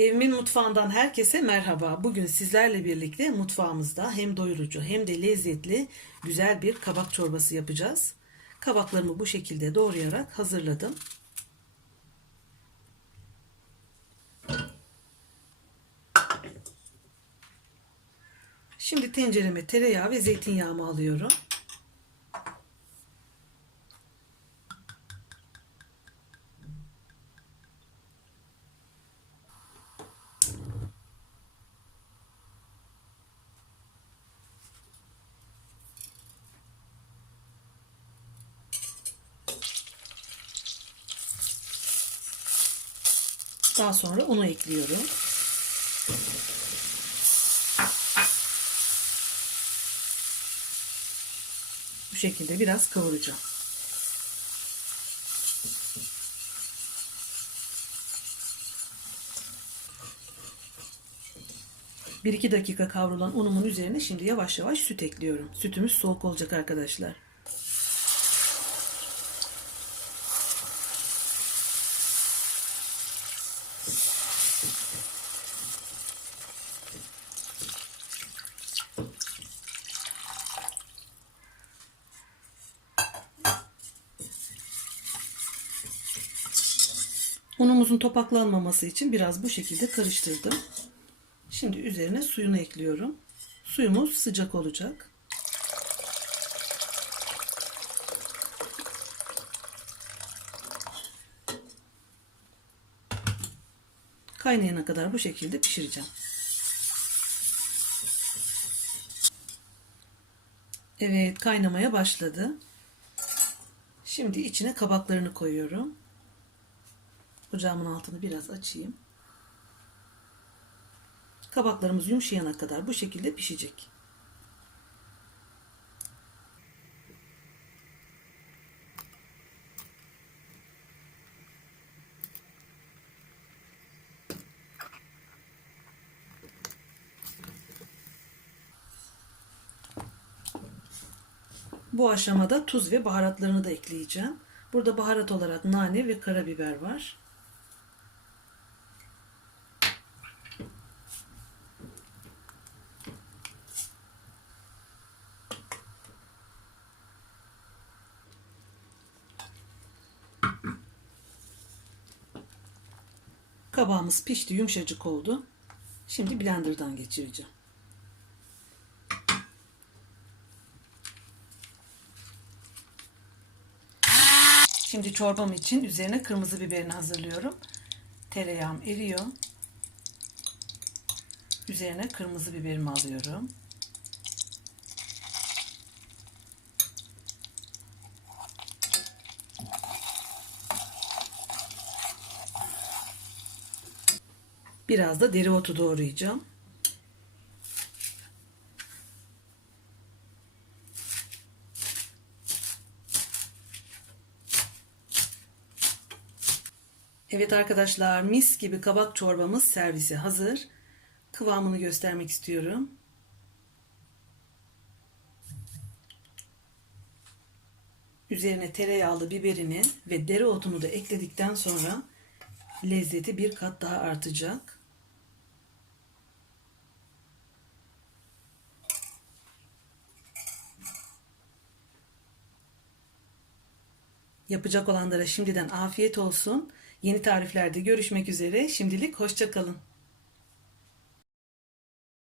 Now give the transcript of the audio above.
Evimin mutfağından herkese merhaba. Bugün sizlerle birlikte mutfağımızda hem doyurucu hem de lezzetli güzel bir kabak çorbası yapacağız. Kabaklarımı bu şekilde doğrayarak hazırladım. Şimdi tencereme tereyağı ve zeytinyağımı alıyorum. Daha sonra unu ekliyorum. Bu şekilde biraz kavuracağım. Bir iki dakika kavrulan unumun üzerine şimdi yavaş yavaş süt ekliyorum. Sütümüz soğuk olacak arkadaşlar. Unumuzun topaklanmaması için biraz bu şekilde karıştırdım. Şimdi üzerine suyunu ekliyorum. Suyumuz sıcak olacak. Kaynayana kadar bu şekilde pişireceğim. Evet kaynamaya başladı. Şimdi içine kabaklarını koyuyorum. Ocağımın altını biraz açayım. Kabaklarımız yumuşayana kadar bu şekilde pişecek. Bu aşamada tuz ve baharatlarını da ekleyeceğim. Burada baharat olarak nane ve karabiber var. Kabağımız pişti, yumuşacık oldu. Şimdi blenderdan geçireceğim. Şimdi çorbam için üzerine kırmızı biberini hazırlıyorum. Tereyağım eriyor. Üzerine kırmızı biberimi alıyorum. Biraz da dereotu doğrayacağım. Evet arkadaşlar mis gibi kabak çorbamız servise hazır. Kıvamını göstermek istiyorum. Üzerine tereyağlı biberini ve dereotunu da ekledikten sonra lezzeti bir kat daha artacak. Yapacak olanlara şimdiden afiyet olsun. Yeni tariflerde görüşmek üzere. Şimdilik hoşçakalın.